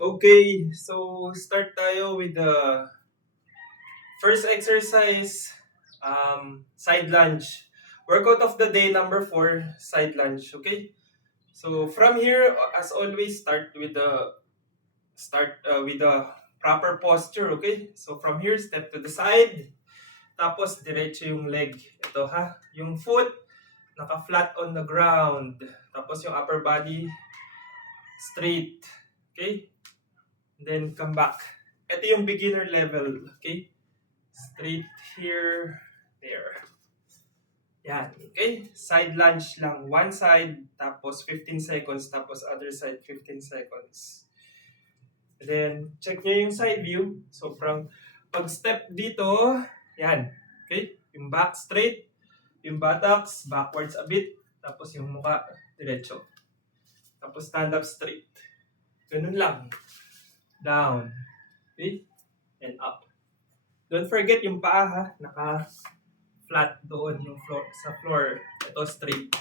Okay, so start tayo with the first exercise, side lunge. Workout of the day number 4, side lunge, okay? So from here, as always, start with the proper posture, okay? So from here, step to the side, tapos diretso yung leg. Ito ha, yung foot naka-flat on the ground, tapos yung upper body straight, okay? Then come back. Ito yung beginner level, okay? Straight here, there. Yan, okay? Side lunge lang. One side, tapos 15 seconds, tapos other side 15 seconds. And then, check nyo yung side view. So, from pag-step dito, yan. Okay? Yung back straight, yung buttocks, backwards a bit, tapos yung mukha, diretso. Tapos stand up straight. Ganun lang. Down. Okay? And up. Don't forget yung paa ha, naka-flat doon yung floor, sa floor. Ito straight.